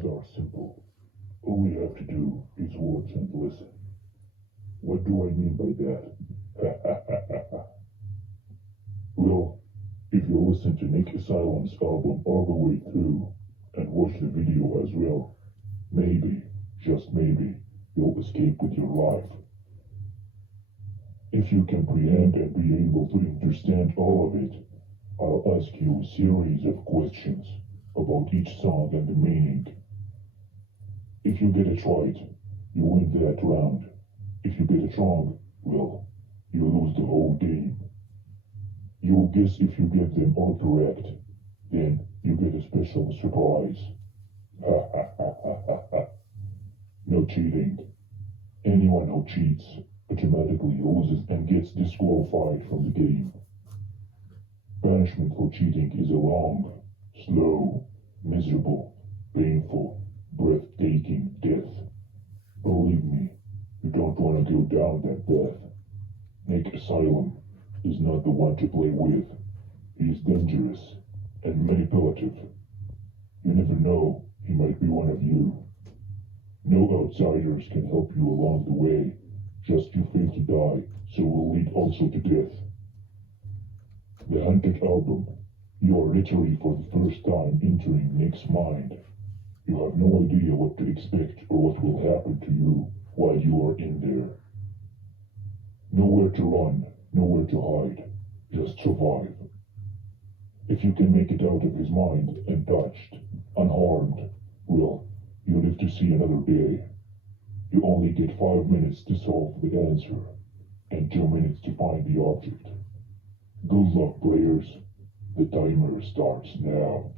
rules are simple. All we have to do is watch and listen. What do I mean by that? Well, if you listen to Nickasylum's album all the way through and watch the video as well, maybe, just maybe, you'll escape with your life. If you comprehend and be able to understand all of it, I'll ask you a series of questions about each song and the meaning. If you get it right, you win that round. If you get it wrong, well, you lose the whole game. You'll guess if you get them all correct, then you get a special surprise. No cheating. Anyone who cheats automatically loses and gets disqualified from the game. Punishment for cheating is a long, slow, miserable, painful, breathtaking death. Believe me, you don't want to go down that path. Nickasylum is not the one to play with. He is dangerous and manipulative. You never know, he might be one of you. No outsiders can help you along the way. Just you fail to die, so will lead also to death. The Hunted album. You are literally for the first time entering Nick's mind. You have no idea what to expect or what will happen to you while you are in there. Nowhere to run, nowhere to hide, just survive. If you can make it out of his mind untouched, unharmed, well, you live to see another day. You only get 5 minutes to solve the answer, and 2 minutes to find the object. Good luck, players. The timer starts now.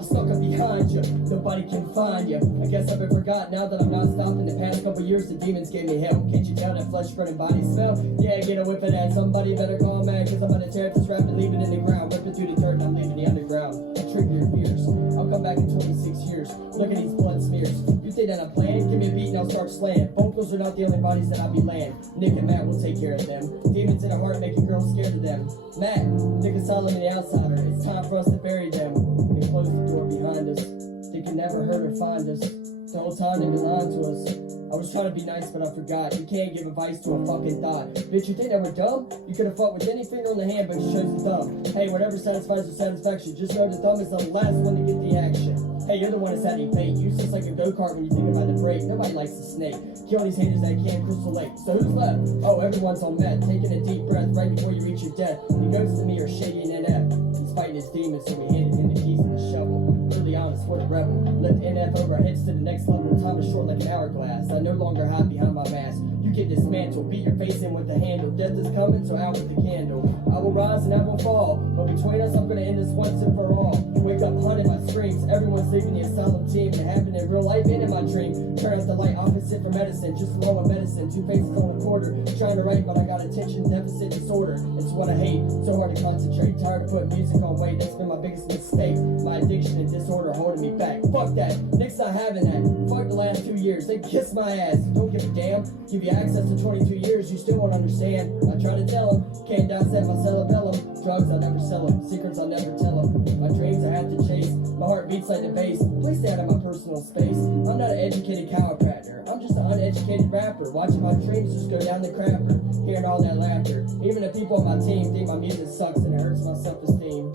Stuck up behind you, nobody can find you. I guess I've been forgotten now that I'm not stopping. The past couple years the demons gave me hell. Can't you tell that flesh burning body smell? Yeah, get a whip of that. Somebody better call man, cause I'm gonna tear up this rap and leave it in the ground. Ripping through the dirt and I'm leaving the underground. Trigger your fears. I'll come back in 26 years. Look at these blood smears. You think that I'm playing? Give me a beat and I'll start slaying. Vocals are not the only bodies that I'll be laying. Nick and Matt will take care of them. Demons in the heart making girls scared of them. Matt, Nickasylum and the outsider. It's time for us to bury them. They close the door behind us. They can never hurt or find us. The whole time they've been lying to us. I was trying to be nice, but I forgot. You can't give advice to a fucking thought. Bitch, you think that we're dumb? You could have fought with any finger on the hand, but you chose the thumb. Hey, whatever satisfies your satisfaction. Just know the thumb is the last one to get the action. Hey, you're the one that's having fate. Useless like a go-kart when you think about the break. Nobody likes the snake. Kill these haters that can't Crystal Lake. So who's left? Oh, everyone's on meth. Taking a deep breath right before you reach your death. The ghosts of me are shady and NF. He's fighting his demons, so we handed him the keys and the shovel. Really honest, what a rebel. Lift NF over our heads to the next level. Time is short like an hourglass. I no longer hide behind my mask. You get dismantled. Beat your face in with the handle. Death is coming, so out with the candle. I will rise and I will fall. But between us, I'm gonna end this once and for all. Wake up haunted by screams. Everyone's leaving the asylum team. It happened in real life and in my dream. Turn off the light, opposite for medicine. Just along with medicine. 2 faces on a quarter. Trying to write, but I got attention deficit disorder. It's what I hate. So hard to concentrate. Tired of putting music on weight. That's been my biggest mistake. My addiction and disorder holding me back. Fuck that. Nick's not having that. Fuck the last 2 years. They kiss my ass. Don't give a damn. Give you access to 22 years. You still won't understand. I try to tell them. Can't dissect my cerebellum. Drugs, I'll never sell them. Secrets, I'll never tell them. My dreams, I have to chase. My heart beats like the bass. Please stay out of my personal space. I'm not an educated chiropractor. I'm just an uneducated rapper. Watching my dreams just go down the crapper. Hearing all that laughter. Even the people on my team think my music sucks and it hurts my self-esteem.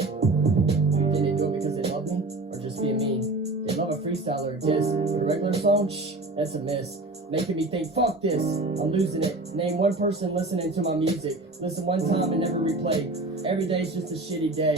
You think they do it because they love me? Or just being mean? They love a freestyler or diss. But a regular song? Shh, that's a miss. Making me think, fuck this, I'm losing it. Name one person listening to my music. Listen one time and never replay. Every day's just a shitty day.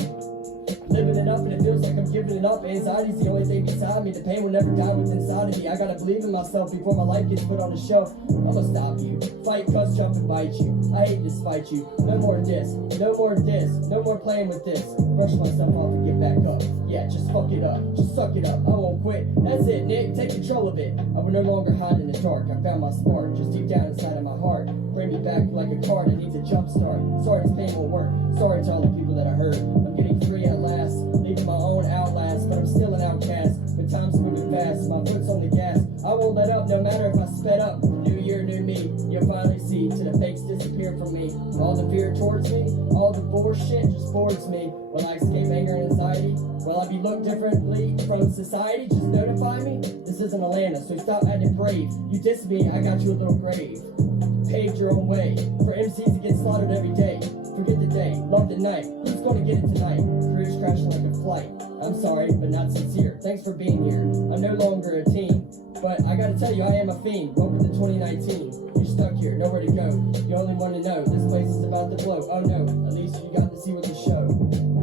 Living it up and it feels like I'm giving it up. Anxiety's the only thing beside me. The pain will never die within inside of me. I gotta believe in myself before my life gets put on the shelf. I'ma stop you. Fight, cuss, jump, and bite you. I hate to spite you. No more diss. No more diss. No more playing with this. Brush myself off and get back up. Yeah, just fuck it up. Just suck it up. I won't quit. That's it, Nick. Take control of it. I will no longer hide in the dark. I found my spark just deep down inside of my heart. Bring me back like a car that needs a jump start. Sorry this pain won't work. Sorry to all the people that I hurt. I'm getting free at last. Leaving my own outlast. But I'm still an outcast. But time's moving fast. My foot's on the gas. I won't let up no matter if I sped up. New year, new me. You'll finally see till the fakes disappear from me. All the fear towards me. All the bullshit just boards me. Will I escape anger and anxiety? Will I be looked differently from society? Just notify me. This isn't Atlanta, so stop acting brave. You diss me, I got you a little grave. Paved your own way. For MCs to get slaughtered every day. Forget the day, love the night. Who's gonna get it tonight? Career's crashing like a flight. I'm sorry, but not sincere. Thanks for being here. I'm no longer a teen. But I gotta tell you, I am a fiend. Welcome to 2019. You're stuck here, nowhere to go. You only want to know, this place is about to blow. Oh no, at least you got to see what the show.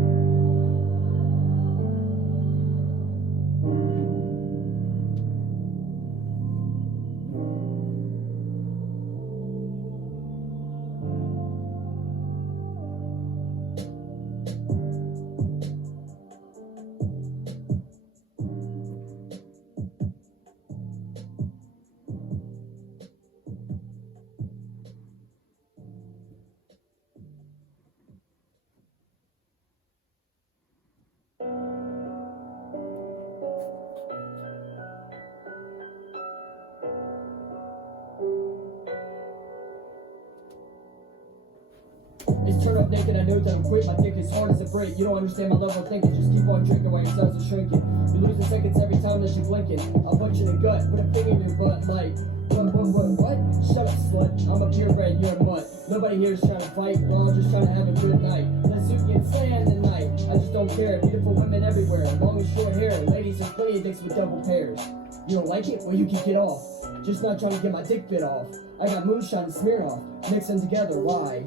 It's turn up naked, I know that I'm quit. My dick is hard as a brick. You don't understand my level of thinking. Just keep on drinking while your cells are shrinking. You're losing seconds every time that you're blinking. I'll punch you in the gut, put a finger in your butt like what? Shut up, slut. I'm a purebred, you're a mutt. Nobody here is trying to fight. We're all just trying to have a good night. Let's suit you insane tonight. I just don't care. Beautiful women everywhere. Long and short hair. Ladies are plenty of dicks with double pairs. You don't like it? Well, you can get off. Just not trying to get my dick bit off. I got moonshine and Smirnoff. Mix them together. Why?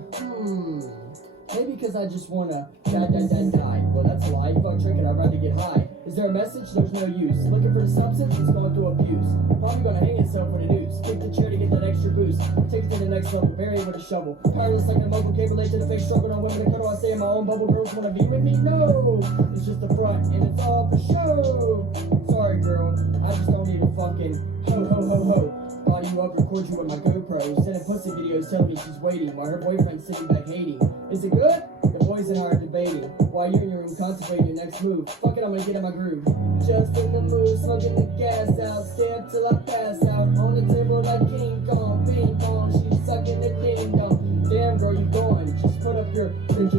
Maybe because I just wanna die. Well, that's a lie. Fuck drinking, I'd rather get high. Is there a message? There's no use. Looking for the substance? It's going through abuse. Probably gonna hang itself with a noose. Kick the chair to get that extra boost. Take it to the next level. Bury it with a shovel. Powerless like a mobile. Can't relate to the fake struggle. On women to cuddle. I stay in my own bubble. Girls wanna be with me? No! It's just the front, and it's all for show. Sorry, girl. I just don't need a fucking ho. Body you up, record you with my GoPro. Sending pussy videos telling me she's waiting while her boyfriend's sitting back hating. Is it good? The boys and I are debating while you in your room contemplating your next move. Fuck it, I'm gonna get in my groove. Just in the mood, smoking the gas out. Stay up till I pass out. On the table like King Kong, ping pong. She's sucking the ding dong. Damn girl, you gone. Just put up your drink.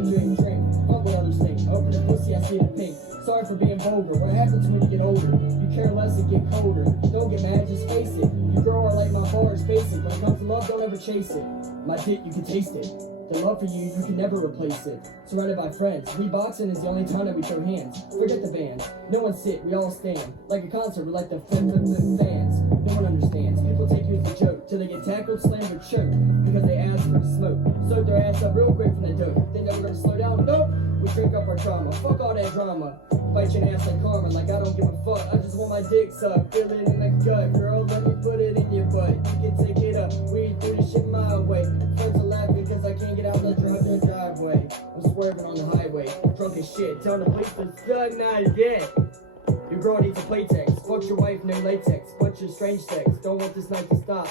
Fuck what others think. Open the pussy, I see the pink. Sorry for being vulgar. What happens when you get older? You care less and get colder. Don't get mad, just face it. You girl are like my bars, basic. When it comes to love, don't ever chase it. My dick, you can taste it. The love for you, you can never replace it. Surrounded by friends. Reboxing is the only time that we throw hands. Forget the band. No one sit, we all stand. Like a concert, we're like the flip fans. No one understands. People take you as a joke. Till they get tackled, slammed, or choked. Because they ask for the smoke. Soak their ass up real quick from the dope. Think that we're gonna slow down? Nope. We drink up our trauma. Fuck all that drama. Bite your ass like karma, like I don't give a fuck. I just want my dick sucked. Feel it in the gut, girl. Let me put it in your butt. You can take it up. We do this shit my way. Friends are laughing because I can't get out the driveway. I'm swerving on the highway. Drunk as shit. Telling the police to suck my dick. Your girl needs a playtex. Fuck your wife, no latex. Bunch of strange sex. Don't want this night to stop.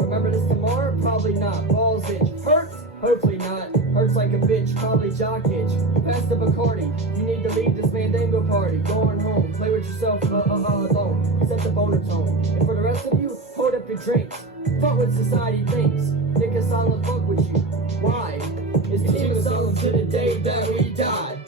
Remember this tomorrow? Probably not. Balls itch. Hurts? Hopefully not. Hurts like a bitch. Probably jock itch. Pass the Bacardi. You need to leave this Mandango party. Going home. Play with yourself alone. Set the boner tone. And for the rest of you, hold up your drinks. Fuck what society thinks. Nickasylum fuck with you. Why? It's Nickasylum to the day that we die.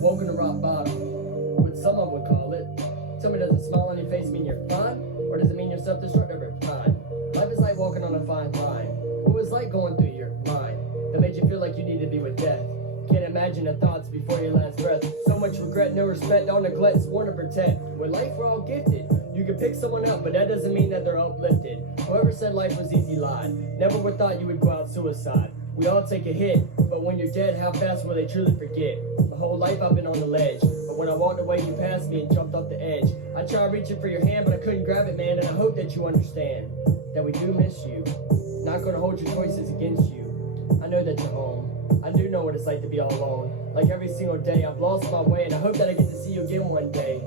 woken to rock bottom, what someone would call it. Tell me, does a smile on your face mean you're fine? Or does it mean you're self-destructive over time? Life is like walking on a fine line. What was like going through your mind that made you feel like you need to be with death? Can't imagine the thoughts before your last breath. So much regret, no respect, all neglect, sworn to protect. With life, we're all gifted. You can pick someone up, but that doesn't mean that they're uplifted. Whoever said life was easy lied. Never would thought you would go out suicide. We all take a hit, but when you're dead, how fast will they truly forget? My whole life I've been on the ledge, but when I walked away, you passed me and jumped off the edge. I tried reaching for your hand, but I couldn't grab it, man, and I hope that you understand that we do miss you. Not gonna hold your choices against you. I know that you're home. I do know what it's like to be all alone. Like every single day, I've lost my way, and I hope that I get to see you again one day.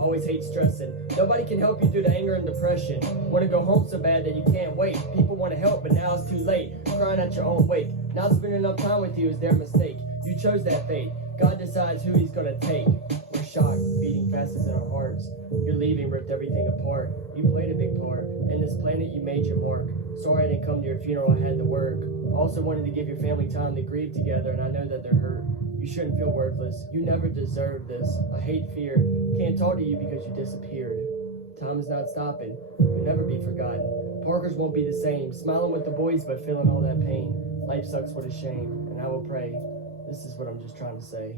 Always hate stressing. Nobody can help you through the anger and depression. Want to go home so bad that you can't wait. People want to help, but now it's too late. Crying at your own wake. Not spending enough time with you is their mistake. You chose that fate. God decides who he's gonna take. We're shocked, beating fastest in our hearts. Your leaving ripped everything apart. You played a big part. In this planet, you made your mark. Sorry I didn't come to your funeral, I had to work. Also wanted to give your family time to grieve together, and I know that they're hurt. You shouldn't feel worthless. You never deserve this. I hate fear. Can't talk to you because you disappeared. Time is not stopping. You'll never be forgotten. Parkers won't be the same. Smiling with the boys, but feeling all that pain. Life sucks, what a shame. And I will pray. This is what I'm just trying to say.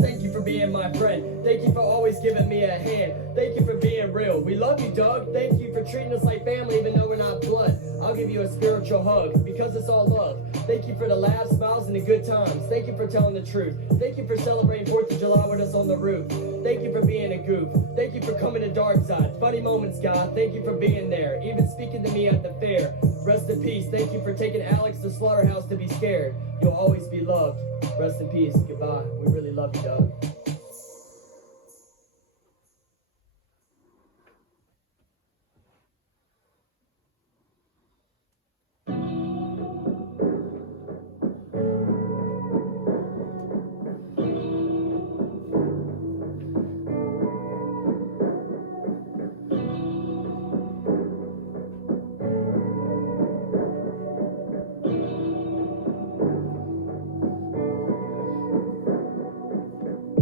Thank you for being my friend. Thank you for always giving me a hand. Thank you for being real. We love you, Doug. Thank you for treating us like family even though we're not blood. I'll give you a spiritual hug because it's all love. Thank you for the laughs, smiles, and the good times. Thank you for telling the truth. Thank you for celebrating 4th of July with us on the roof. Thank you for being a goof. Thank you for coming to Dark Side. Funny moments, God. Thank you for being there. Even speaking to me at the fair. Rest in peace. Thank you for taking Alex to Slaughterhouse to be scared. You'll always be loved. Rest in peace. Goodbye. We really love you, Doug.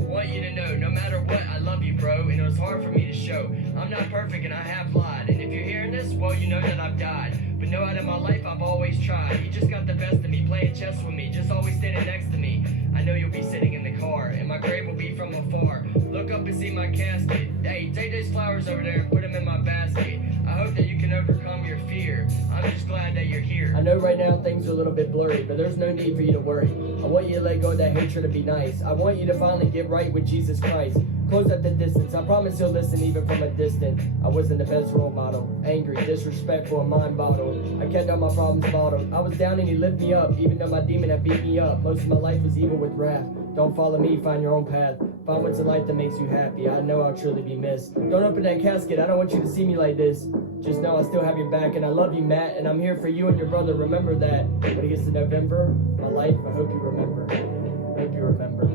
Want you to know, no matter what, I love you, bro, and it was hard for me to show. I'm not perfect and I have lied, and if you're hearing this, well, you know that I've died. But no, out of my life, I've always tried. You just got the best of me, playing chess with me, just always standing next to me. I know you'll be sitting in the car, and my grave will be from afar. Look up and see my casket. Hey, take those flowers over there and put them in my basket. I hope that you can overcome your fear. I'm just glad that you're here. I know right now things are a little bit blurry, but there's no need for you to worry. I want you to let go of that hatred and be nice. I want you to finally get right with Jesus Christ. Close at the distance. I promise he'll listen even from a distance. I wasn't the best role model. Angry, disrespectful, and mind bottled. I kept all my problems bottled. I was down and he lifted me up, even though my demon had beat me up. Most of my life was evil with wrath. Don't follow me, find your own path. Find what's in life that makes you happy. I know I'll truly be missed. Don't open that casket, I don't want you to see me like this. Just know I still have your back, and I love you, Matt, and I'm here for you and your brother. Remember that. When it gets to November, my life, I hope you remember. I hope you remember.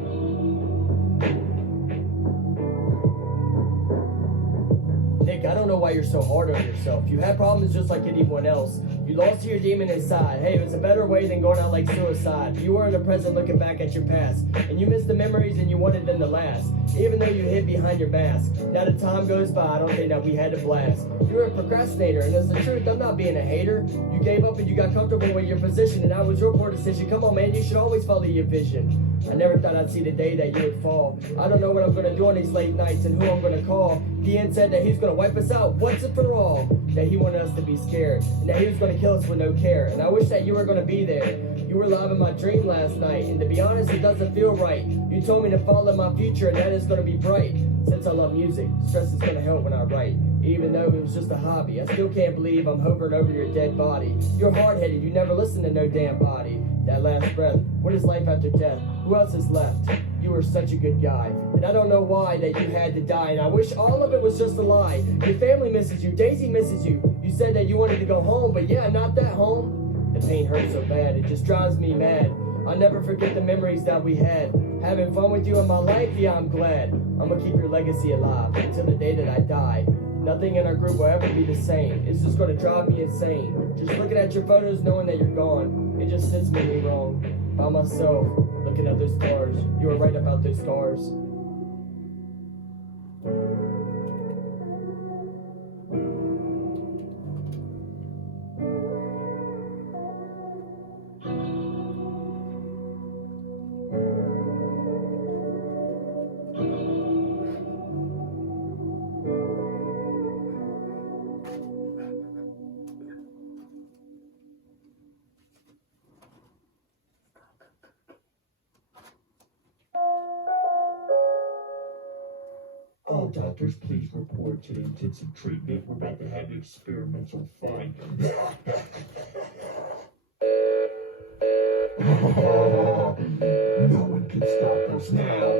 Nick, I don't know why you're so hard on yourself. You had problems just like anyone else. You lost to your demon inside. Hey, it was a better way than going out like suicide. You were in the present looking back at your past, and you missed the memories and you wanted them to last, even though you hid behind your mask. Now that time goes by, I don't think that we had a blast. You were a procrastinator, and that's the truth, I'm not being a hater. You gave up and you got comfortable in your position, and that was your poor decision. Come on, man, you should always follow your vision. I never thought I'd see the day that you would fall. I don't know what I'm gonna do on these late nights and who I'm gonna call. DN said that he's gonna wipe us out once and for all. That he wanted us to be scared, and that he was gonna kill us with no care. And I wish that you were gonna be there. You were alive in my dream last night, and to be honest, it doesn't feel right. You told me to follow my future, and that is gonna be bright. Since I love music, stress is gonna help when I write. Even though it was just a hobby, I still can't believe I'm hovering over your dead body. You're hard-headed, you never listen to no damn body. That last breath, what is life after death? Who else is left? You were such a good guy, and I don't know why that you had to die, and I wish all of it was just a lie. Your family misses you, Daisy misses you. You said that you wanted to go home, but yeah, not that home. The pain hurts so bad, it just drives me mad. I'll never forget the memories that we had. Having fun with you in my life, yeah, I'm glad. I'm gonna keep your legacy alive until the day that I die. Nothing in our group will ever be the same. It's just gonna drive me insane. Just looking at your photos knowing that you're gone, it just sends me wrong. By myself, looking looking at those stars. You were right about those stars. All doctors, please report to the intensive treatment. We're about to have experimental fun. No one can stop us now.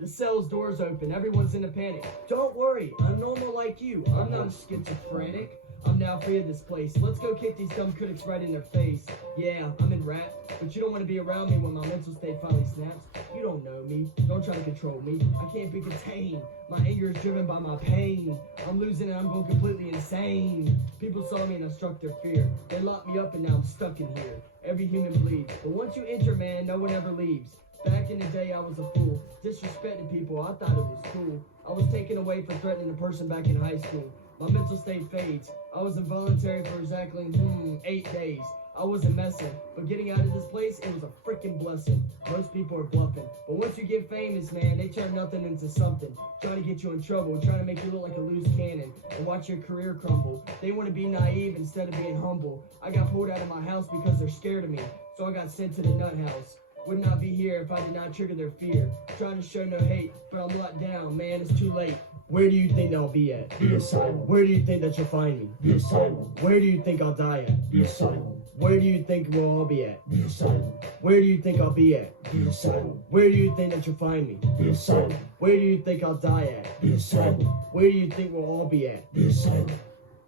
The cell's door's open. Everyone's in a panic. Don't worry. I'm normal like you. I'm not schizophrenic. I'm now free of this place. Let's go kick these dumb critics right in their face. Yeah, I'm in rap, but you don't want to be around me when my mental state finally snaps. You don't know me. Don't try to control me. I can't be contained. My anger is driven by my pain. I'm losing it. I'm going completely insane. People saw me and I struck their fear. They locked me up and now I'm stuck in here. Every human bleeds. But once you enter, man, no one ever leaves. Back in the day, I was a fool. Disrespecting people. I thought it was cool. I was taken away for threatening a person back in high school. My mental state fades. I was involuntary for exactly 8 days. I wasn't messing, but getting out of this place, it was a freaking blessing. Most people are bluffing, but once you get famous, man, they turn nothing into something. Trying to get you in trouble, trying to make you look like a loose cannon, and watch your career crumble. They want to be naive instead of being humble. I got pulled out of my house because they're scared of me, so I got sent to the nut house. Would not be here if I did not trigger their fear. Trying to show no hate, but I'm locked down, man, it's too late. Where do you think I'll be at? The asylum. Where do you think that you'll find me? The asylum. Where do you think I'll die at? The asylum. Where do you think we'll all be at? The asylum. Where do you think I'll be at? The asylum. Where do you think that you'll find me? The asylum. Where do you think I'll die at? The asylum. Where do you think we'll all be at? The asylum.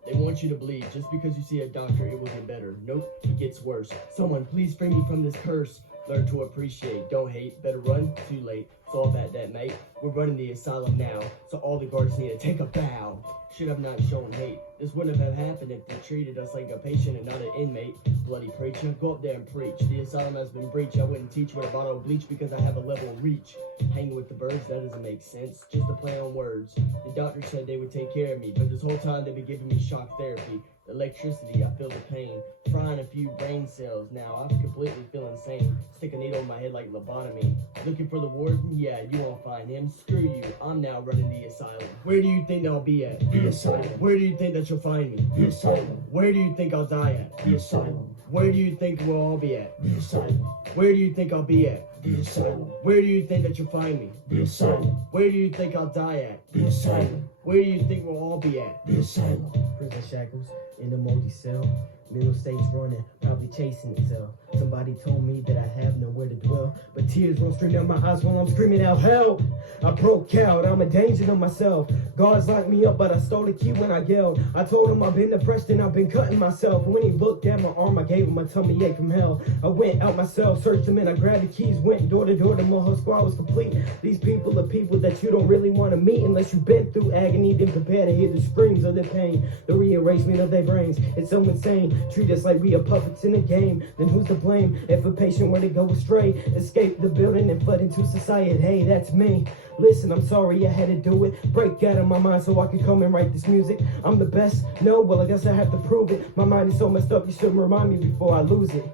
They want you to bleed. Just because you see a doctor, it will get better. Nope, it gets worse. Someone please free me from this curse. Learn to appreciate, don't hate, better run, too late. It's all about that, mate. We're running the asylum now, so all the guards need to take a bow. Should have not shown hate. This wouldn't have happened if they treated us like a patient and not an inmate. Bloody preacher, go up there and preach. The asylum has been breached. I wouldn't teach with a bottle of bleach because I have a level of reach. Hanging with the birds, that doesn't make sense. Just a play on words. The doctor said they would take care of me, but this whole time they've been giving me shock therapy. Electricity, I feel the pain. Frying a few brain cells. Now I completely feel insane. Stick a needle in my head like lobotomy. Looking for the warden? Yeah, you won't find him. Screw you, I'm now running the asylum. Where do you think I'll be at? The asylum. Where do you think that you'll find me? The asylum. Where do you think I'll die at? The asylum. Where do you think we'll all be at? The asylum. Where do you think I'll be at? The asylum. Where do you think that you'll find me? The asylum. Where do you think I'll die at? The asylum. Where do you think we'll all be at? The asylum. Prison shackles in the moldy cell. Mental states running, probably chasing itself. Somebody told me that I have nowhere to dwell, but tears run straight down my eyes while I'm screaming out help. I broke out, I'm a danger to myself. Guards locked me up, but I stole the key when I yelled. I told him I've been depressed and I've been cutting myself. When he looked at my arm, I gave him a tummy ache from hell. I went out myself, searched him, and I grabbed the keys, went door to door. The whole squad was complete. These people are people that you don't really want to meet unless you've been through agony, then prepare to hear the screams of their pain, the rearrangement of their brains. It's so insane. Treat us like we are puppets in a game. Then who's to blame if a patient were to go astray, escape the building and flood into society? Hey, that's me. Listen, I'm sorry I had to do it. Break out of my mind so I could come and write this music. I'm the best? No, well I guess I have to prove it. My mind is so messed up, you shouldn't remind me before I lose it.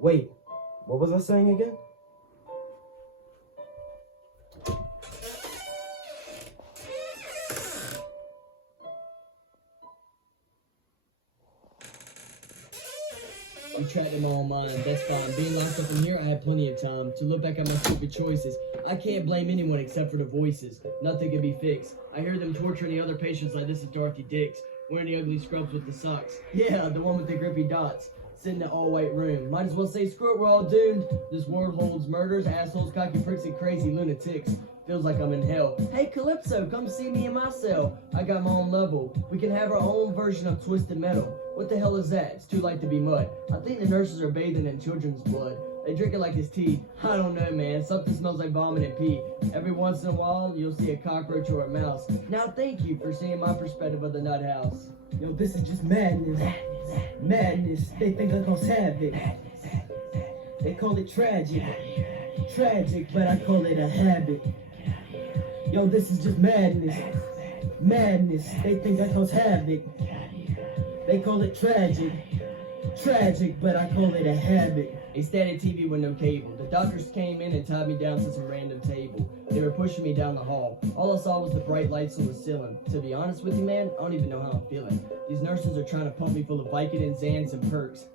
Wait, what was I saying again? I'm trapped in my own mind, that's fine. Being locked up in here, I had plenty of time to look back at my stupid choices. I can't blame anyone except for the voices. Nothing can be fixed. I hear them torturing the other patients like this is Dorothy Dix, wearing the ugly scrubs with the socks. Yeah, the one with the grippy dots. Sit in the all-white room. Might as well say, screw it, we're all doomed. This world holds murders, assholes, cocky pricks, and crazy lunatics. Feels like I'm in hell. Hey, Calypso, come see me in my cell. I got my own level. We can have our own version of Twisted Metal. What the hell is that? It's too light to be mud. I think the nurses are bathing in children's blood. They drink it like it's tea. I don't know, man. Something smells like vomit and pee. Every once in a while, you'll see a cockroach or a mouse. Now, thank you for seeing my perspective of the nut house. Yo, this is just madness. Madness. They think I'm gonna have it. They call it tragic. Tragic, but I call it a habit. Yo, this is just madness. Madness, they think I cause havoc. They call it tragic. Tragic, but I call it a habit. A static TV with no cable. The doctors came in and tied me down to some random table. They were pushing me down the hall. All I saw was the bright lights on the ceiling. To be honest with you, man, I don't even know how I'm feeling. These nurses are trying to pump me full of Vicodin, Xans, and perks.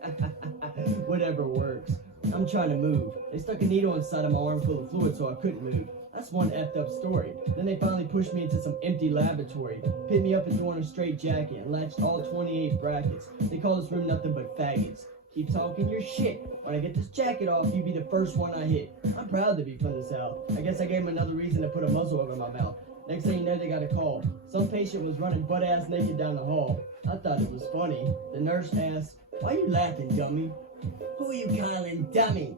Whatever works. I'm trying to move. They stuck a needle inside of my arm full of fluid so I couldn't move. That's one effed up story. Then they finally pushed me into some empty laboratory, pinned me up and threw on a straight jacket, and latched all 28 brackets. They call this room nothing but faggots. Keep talking your shit. When I get this jacket off, you be the first one I hit. I'm proud to be from the South. I guess I gave them another reason to put a muzzle over my mouth. Next thing you know, they got a call. Some patient was running butt-ass naked down the hall. I thought it was funny. The nurse asked, "Why you laughing, dummy?" "Who you calling dummy?"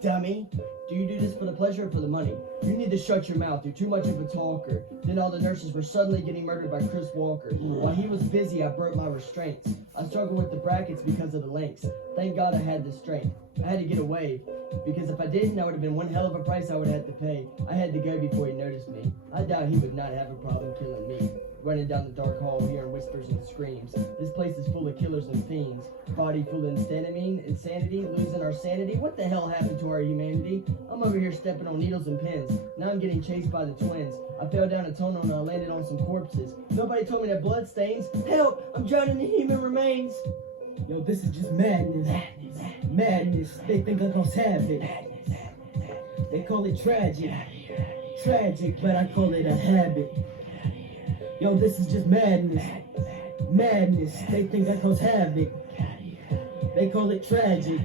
"Dummy? Do you do this for the pleasure or for the money? You need to shut your mouth. You're too much of a talker." Then all the nurses were suddenly getting murdered by Chris Walker. While he was busy, I broke my restraints. I struggled with the brackets because of the links. Thank God I had the strength. I had to get away, because if I didn't, that would have been one hell of a price I would have had to pay. I had to go before he noticed me. I doubt he would not have a problem killing me. Running down the dark hall, hearing whispers and screams. This place is full of killers and fiends. Body full of insanity, losing our sanity. What the hell happened to our humanity? I'm over here stepping on needles and pins. Now I'm getting chased by the twins. I fell down a tunnel and I landed on some corpses. Nobody told me that blood stains. Help! I'm drowning in human remains. Yo, this is just madness. Madness, they think I cause havoc. They call it tragic. Tragic, but I call it a habit. Yo, this is just madness. Madness, they think I cause havoc. They call it tragic.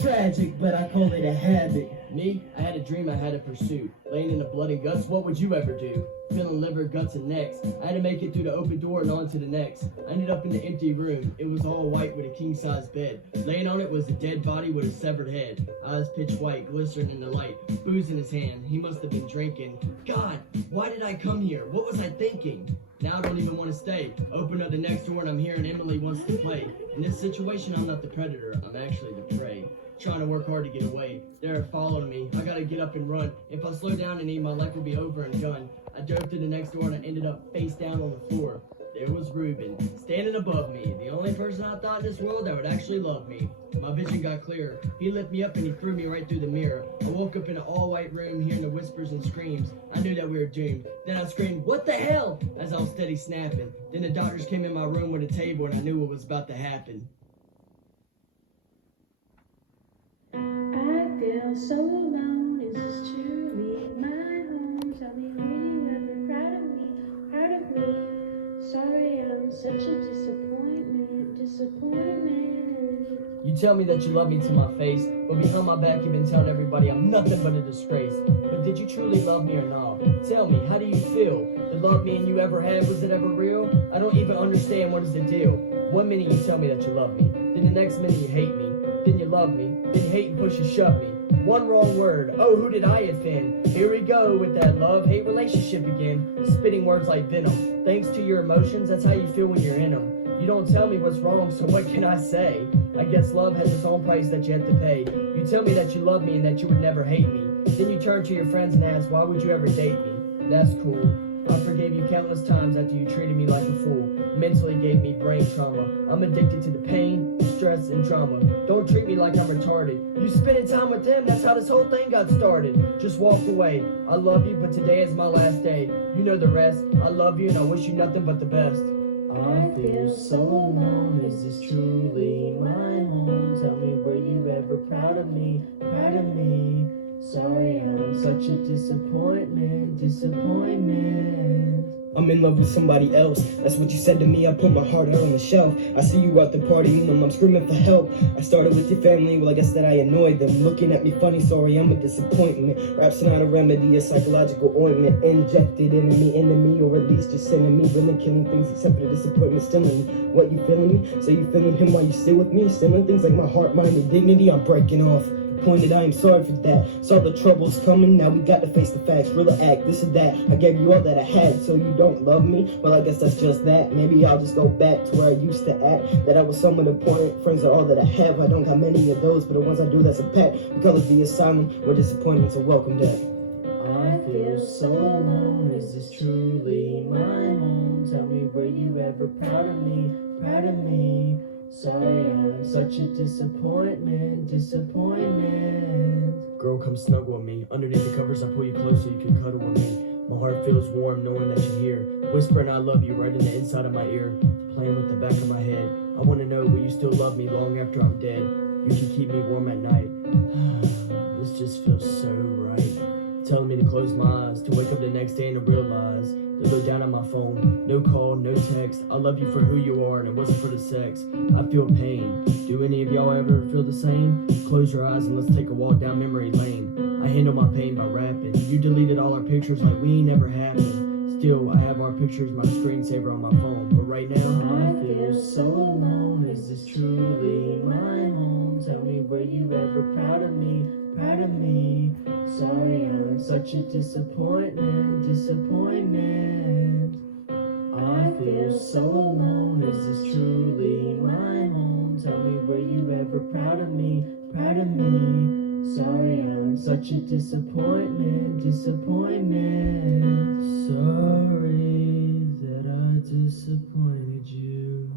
Tragic, but I call it a habit. Me? I had a dream I had to pursue. Laying in the blood and guts, what would you ever do? Feeling liver, guts, and necks. I had to make it through the open door and on to the next. I ended up in the empty room. It was all white with a king-size bed. Laying on it was a dead body with a severed head. Eyes pitch white, glistening in the light. Booze in his hand. He must have been drinking. God, why did I come here? What was I thinking? Now I don't even want to stay. Open up the next door and I'm hearing Emily wants to play. In this situation, I'm not the predator. I'm actually the prey. Trying to work hard to get away. They're following me. I gotta get up and run. If I slow down and eat, my life will be over and done. I dove to the next door and I ended up face down on the floor. There was Reuben, standing above me, the only person I thought in this world that would actually love me. My vision got clearer. He lifted me up and he threw me right through the mirror. I woke up in an all-white room hearing the whispers and screams. I knew that we were doomed. Then I screamed, "What the hell?" as I was steady snapping. Then the doctors came in my room with a table and I knew what was about to happen. I feel so alone. Is this truly my home? Tell me, were you ever proud of me? Proud of me? Sorry, I'm such a disappointment. You tell me that you love me to my face, but behind my back you've been telling everybody I'm nothing but a disgrace. But did you truly love me or not? Tell me, how do you feel? The love me and you ever had, was it ever real? I don't even understand what is the deal. One minute you tell me that you love me, then the next minute you hate me. Then you love me, then you hate and push and shove me. One wrong word, oh, who did I offend? Here we go with that love-hate relationship again. Spitting words like venom. Thanks to your emotions, that's how you feel when you're in them. You don't tell me what's wrong, so what can I say? I guess love has its own price that you have to pay. You tell me that you love me and that you would never hate me. Then you turn to your friends and ask, why would you ever date me? That's cool. I forgave you countless times after you treated me like a fool. Mentally gave me brain trauma. I'm addicted to the pain, stress, and drama. Don't treat me like I'm retarded. You spending time with them, that's how this whole thing got started. Just walked away. I love you, but today is my last day. You know the rest. I love you and I wish you nothing but the best. I feel so alone. Is this truly my home? Tell me, were you ever proud of me? Proud of me? Sorry, I'm such a disappointment. I'm in love with somebody else. That's what you said to me. I put my heart out on the shelf. I see you out the party, you know I'm screaming for help. I started with your family, well I guess that I annoyed them. Looking at me funny, sorry, I'm a disappointment. Rap's not a remedy, a psychological ointment. Injected into me, or at least just sending me. Women killing things except for the disappointment still in me. What, you feeling me? So you feeling him while you still with me? Stealing things like my heart, mind, and dignity, I'm breaking off. disappointed, I am sorry for that. Saw the troubles coming, now we got to face the facts. Real act, this and that. I gave you all that I had, so you don't love me? Well, I guess that's just that. Maybe I'll just go back to where I used to act. That I was someone important, friends are all that I have. I don't got many of those, but the ones I do, that's a pact. We call it the asylum, we're disappointed, so welcome back. I feel so alone, is this truly my home? Tell me, were you ever proud of me, proud of me? Sorry, I'm such a disappointment. Girl, come snuggle with me. Underneath the covers, I pull you close so you can cuddle with me. My heart feels warm knowing that you're here. Whispering I love you right in the inside of my ear. Playing with the back of my head. I want to know, will you still love me long after I'm dead? You can keep me warm at night. This just feels so right. Telling me to close my eyes, to wake up the next day and to realize, to look down at my phone, no call, no text. I love you for who you are and it wasn't for the sex. I feel pain. Do any of y'all ever feel the same? Close your eyes and let's take a walk down memory lane. I handle my pain by rapping. You deleted all our pictures like we ain't never happened. Still, I have our pictures, my screensaver on my phone. But right now, I feel so alone. Is this truly my home? Tell me, were you ever proud of me, proud of me? Sorry, I'm such a disappointment. I feel so alone, is this truly my home? Tell me, were you ever proud of me, proud of me? Sorry, I'm such a disappointment. Sorry that I disappointed you.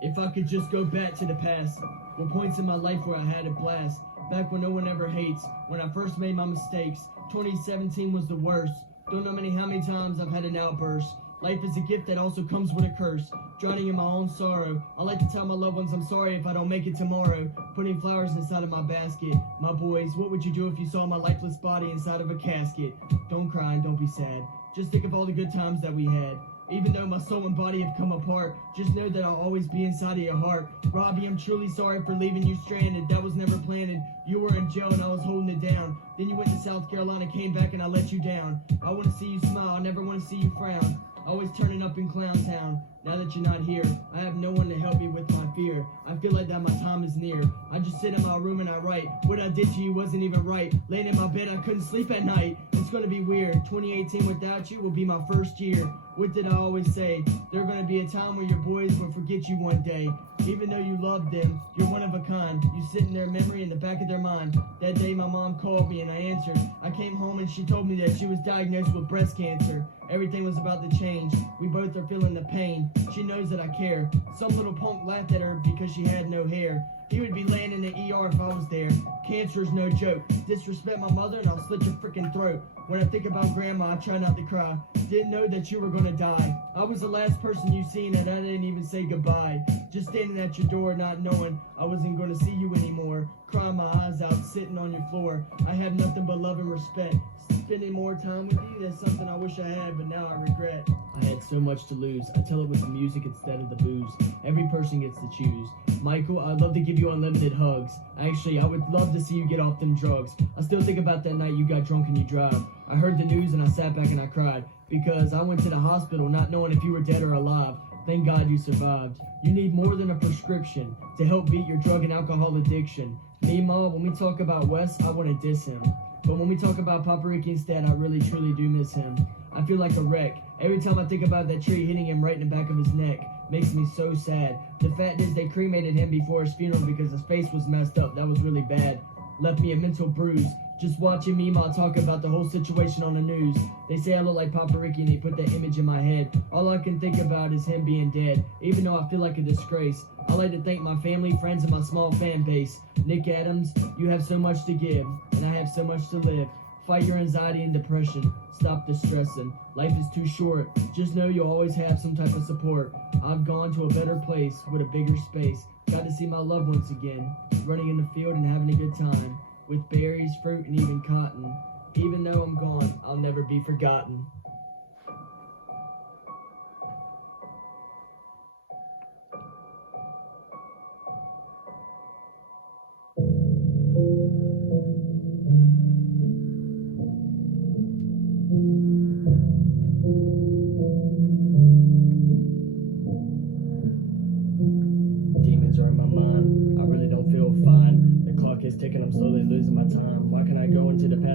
If I could just go back to the past, were points in my life where I had a blast. Back when no one ever hates, when I first made my mistakes. 2017 was the worst. Don't know how many times I've had an outburst. Life is a gift that also comes with a curse. Drowning in my own sorrow. I like to tell my loved ones I'm sorry if I don't make it tomorrow. Putting flowers inside of my basket. My boys, what would you do if you saw my lifeless body inside of a casket? Don't cry and don't be sad. Just think of all the good times that we had. Even though my soul and body have come apart, just know that I'll always be inside of your heart. Robbie, I'm truly sorry for leaving you stranded. That was never planned. You were in jail and I was holding it down. Then you went to South Carolina, came back and I let you down. I want to see you smile, I never want to see you frown. Always turning up in Clown Town. Now that you're not here, I have no one to help me with my fear. I feel like that my time is near. I just sit in my room and I write. What I did to you wasn't even right. Laying in my bed, I couldn't sleep at night. It's gonna be weird. 2018 without you will be my first year. What did I always say? There's gonna be a time where your boys will forget you one day. Even though you love them, you're one of a kind. You sit in their memory in the back of their mind. That day my mom called me and I answered. I came home and she told me that she was diagnosed with breast cancer. Everything was about to change. We both are feeling the pain. She knows that I care. Some little punk laughed at her because she had no hair. He would be laying in the ER if I was there. Cancer is no joke. Disrespect my mother and I'll slit your freaking throat. When I think about grandma, I try not to cry. Didn't know that you were gonna die. I was the last person you seen and I didn't even say goodbye. Just standing at your door not knowing I wasn't gonna see you anymore. Crying my eyes out, sitting on your floor. I have nothing but love and respect. Spending more time with you, that's something I wish I had, but now I regret. I had so much to lose. I tell it with the music instead of the booze. Every person gets to choose. Michael, I'd love to give you unlimited hugs. Actually, I would love to see you get off them drugs. I still think about that night you got drunk and you drive. I heard the news and I sat back and I cried. Because I went to the hospital not knowing if you were dead or alive. Thank God you survived. You need more than a prescription to help beat your drug and alcohol addiction. Me, Ma, when we talk about Wes, I want to diss him. But when we talk about Papa Ricky instead, I really truly do miss him. I feel like a wreck. Every time I think about that tree hitting him right in the back of his neck. Makes me so sad. The fact is they cremated him before his funeral because his face was messed up. That was really bad. Left me a mental bruise. Just watching Mima talk about the whole situation on the news. They say I look like Papa Ricky and they put that image in my head. All I can think about is him being dead, even though I feel like a disgrace. I like to thank my family, friends, and my small fan base. Nick Adams, you have so much to give, and I have so much to live. Fight your anxiety and depression. Stop distressing. Life is too short. Just know you'll always have some type of support. I've gone to a better place with a bigger space. Got to see my loved ones again. Running in the field and having a good time. With berries, fruit, and even cotton. Even though I'm gone, I'll never be forgotten.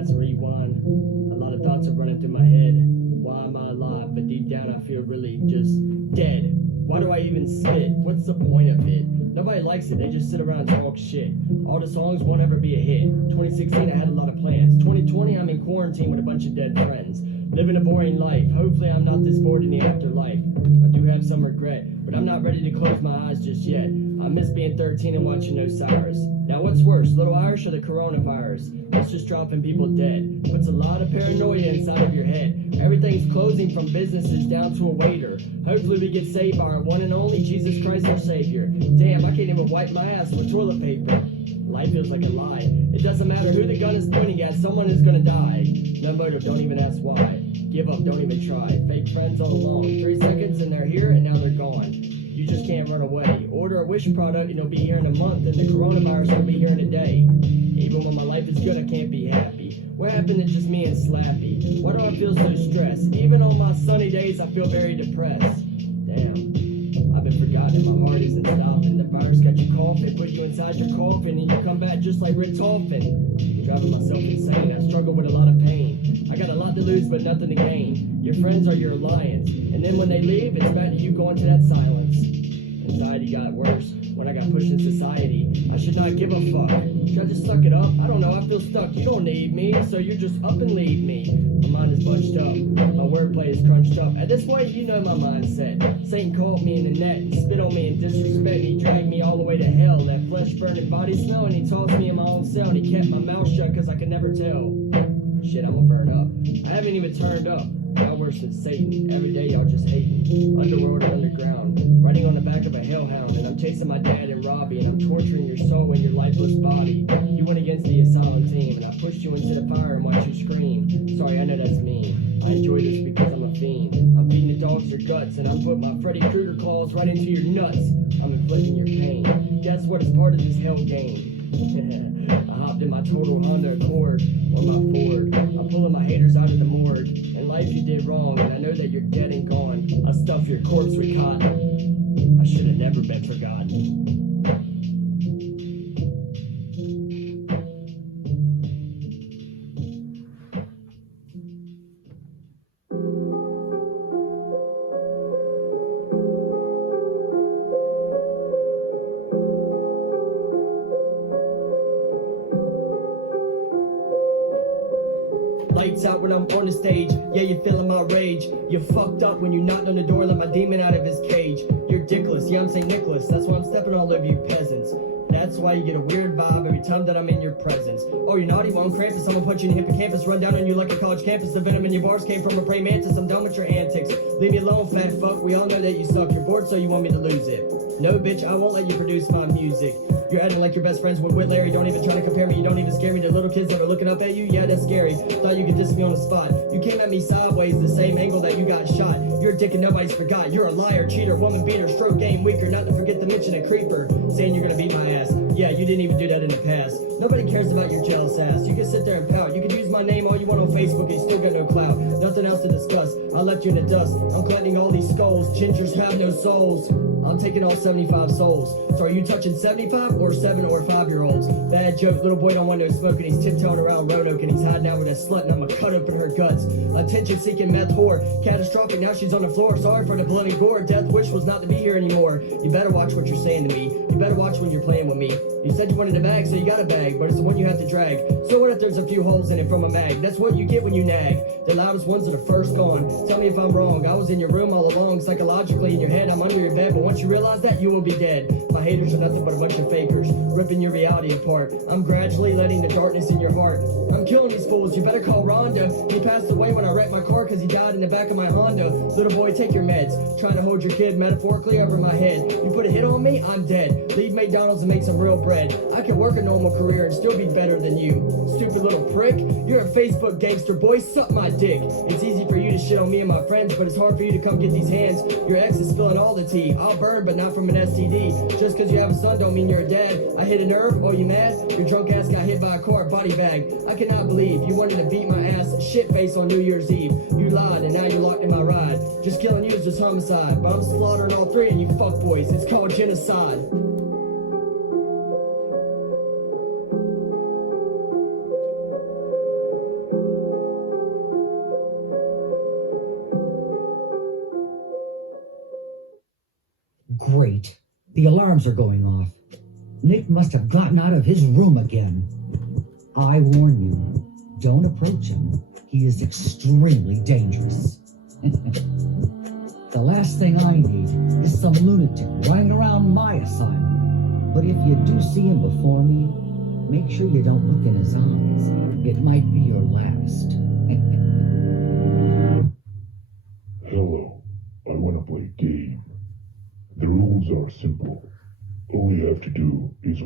fast rewind. A lot of thoughts are running through my head. Why am I alive? But deep down I feel really just dead. Why do I even spit? What's the point of it? Nobody likes it, they just sit around and talk shit. All the songs won't ever be a hit. 2016 I had a lot of plans. 2020 I'm in quarantine with a bunch of dead friends. Living a boring life. Hopefully I'm not this bored in the afterlife. I do have some regret, but I'm not ready to close my eyes just yet. I miss being 13 and watching Osiris. Now what's worse, Little Irish or the coronavirus? It's just dropping people dead. Puts a lot of paranoia inside of your head. Everything's closing from businesses down to a waiter. Hopefully we get saved by our one and only Jesus Christ our Savior. Damn, I can't even wipe my ass with toilet paper. Life feels like a lie. It doesn't matter who the gun is pointing at, someone is gonna die. No motive, don't even ask why. Give up, don't even try. Fake friends all along. 3 seconds and they're here and now they're gone. You just can't run away. Order a Wish product and it'll be here in a month, and the coronavirus will be here in a day. Even when my life is good, I can't be happy. What happened to just me and Slappy? Why do I feel so stressed? Even on my sunny days, I feel very depressed. Damn, I've been forgotten and my heart isn't stopping. The virus got you coughing, put you inside your coffin, and you come back just like Rick Toffin. Driving myself insane, I struggle with a lot of pain. I got a lot to lose but nothing to gain. Your friends are your alliance, and then when they leave, it's back to you going to that silence. Anxiety got worse when I got pushed in society. I should not give a fuck. Should I just suck it up? I don't know, I feel stuck. You don't need me, so you're just up and leave me. My mind is bunched up, my wordplay is crunched up. At this point, you know my mindset. Satan caught me in the net and spit on me and disrespect me, dragged me all the way to hell. That flesh burning body smell, and he tossed me in my own cell, and he kept my mouth shut cause I could never tell. Shit, I'm gonna burn up. I haven't even turned up. Y'all worse than Satan. Every day y'all just hating. Underworld or underground. Riding on the back of a hellhound, and I'm chasing my dad and Robbie, and I'm torturing your soul in your lifeless body. You went against the asylum team, and I pushed you into the fire and watched you scream. Sorry, I know that's mean. I enjoy this because I'm a fiend. I'm feeding the dogs their guts, and I'm putting my Freddy Krueger claws right into your nuts. I'm inflicting your pain. Guess what is part of this hell game? I hopped in my total Honda Accord on my Ford. I'm pulling my haters out of the morgue. In life you did wrong, and I know that you're dead and gone. I stuff your corpse with cotton. I should have never been forgotten. Lights out when I'm on the stage. Yeah, you're feeling my rage. You fucked up when you knocked on the door, let my demon out of his cage. You're dickless, yeah, I'm St. Nicholas. That's why I'm stepping all over you peasants. That's why you get a weird vibe every time that I'm in your presence. Oh, you're naughty, well, I'm Krampus. Someone punch you in the hippocampus, run down on you like a college campus. The venom in your bars came from a praying mantis. I'm done with your antics. Leave me alone, fat fuck. We all know that you suck. You're bored, so you want me to lose it. No, bitch, I won't let you produce my music. You're acting like your best friends with Larry. Don't even try to compare me. You don't even scare me. The little kids that are looking up at you, yeah, that's scary. Thought you could diss me on the spot. You came at me sideways, the same angle that you got shot. You're a dick and nobody's forgot. You're a liar, cheater, woman beater, stroke game weaker. Not to forget to mention a creeper. Saying you're gonna beat my ass. Yeah, you didn't even do that in the past. Nobody cares about your jealous ass. You can sit there and pout. You can use my name all you want on Facebook and you still got no clout. Nothing else to discuss. I left you in the dust. I'm collecting all these skulls. Gingers have no souls. I'm taking all 75 souls. So are you touching 75 or 7 or 5-year-olds? Bad joke, little boy don't want no smoke and he's tiptoeing around Roanoke and he's hiding out with a slut and I'ma cut open her guts. Attention seeking meth whore. Catastrophic, now she's on the floor. Sorry for the blood and gore. Death wish was not to be here anymore. You better watch what you're saying to me. You better watch when you're playing with me. You said you wanted a bag, so you got a bag, but it's the one you have to drag. So what if there's a few holes in it from a mag? That's what you get when you nag. The loudest ones are the first gone. Tell me if I'm wrong. I was in your room all along. Psychologically in your head, I'm under your bed, but once you realize that, you will be dead. My haters are nothing but a bunch of fakers, ripping your reality apart. I'm gradually letting the darkness in your heart. I'm killing these fools, you better call Rhonda. He passed away when I wrecked my car cause he died in the back of my Honda. Little boy, take your meds. Trying to hold your kid metaphorically over my head. You put a hit on me, I'm dead. Leave McDonald's and make some real bread. I can work a normal career and still be better than you. Stupid little prick. You're a Facebook gangster, boy, suck my dick. It's easy for you to shit on me and my friends, but it's hard for you to come get these hands. Your ex is spilling all the tea. I'll burn, but not from an STD. Just cause you have a son don't mean you're a dad. I hit a nerve, oh you mad? Your drunk ass got hit by a car, body bag. I cannot believe you wanted to beat my ass shit face on New Year's Eve. You lied and now you're locked in my ride. Just killing you is just homicide, but I'm slaughtering all 3 of you fuckboys. It's called genocide. The alarms are going off. Nick must have gotten out of his room again. I warn you, don't approach him. He is extremely dangerous. The last thing I need is some lunatic running around my asylum. But if you do see him before me, make sure you don't look in his eyes. It might be your last. Hello, I want to play a game. The rules are simple. All you have to do is